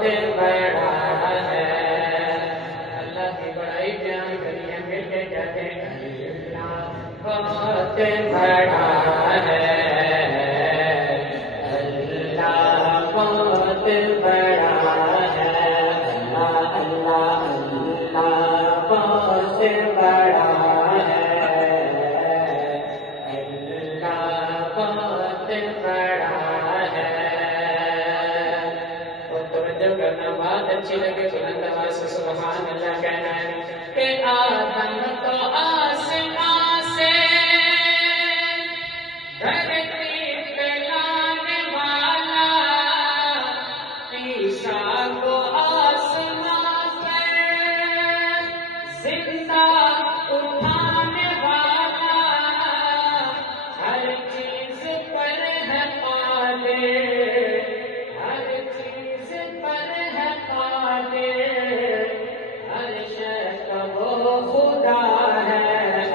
بہت بڑا ہے۔ اللہ کی بڑائی بیان کریے مل کے کہتے ہیں اللہ بہت بڑا ہے، اللہ بہت بڑا ہے، اللہ اللہ اللہ بہت بڑا ہے، اللہ بہت بڑا ہے۔ اور توجہ کرنا، بات اچھی لگے بلند آواز سے سبحان اللہ کہنا ہے کہ آدم تو آسمان سے دھرتی پہ لانے والا، عیسیٰ کو آسمان سے زندہ اٹھانے والا، ہر چیز پر ہے قادر، ہر چیز پر ہے قادر، ہر شے کا وہ خدا ہے،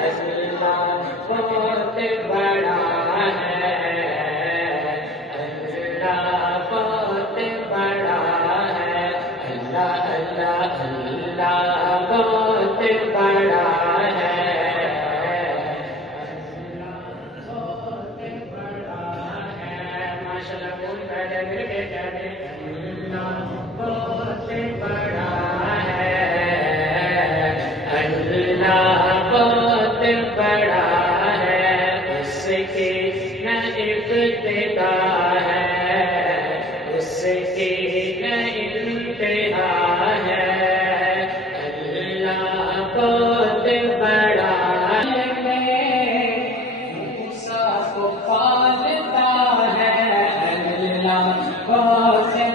اللہ بہت بڑا ہے، اللہ بہت بڑا ہے، اللہ اللہ اللہ بہت بڑا ہے، بہت بڑا ہے۔ ماشاءاللہ کون پہلے مل کے کہتے ہیں اللہ بہت بڑا ہے، اللہ بہت بڑا ہے، اس کی نہ ابتدا ہے، اس کی نہ انتہا ہے، اللہ بہت بڑا ہے، موسیٰ کو پالتا ہے، اللہ بہت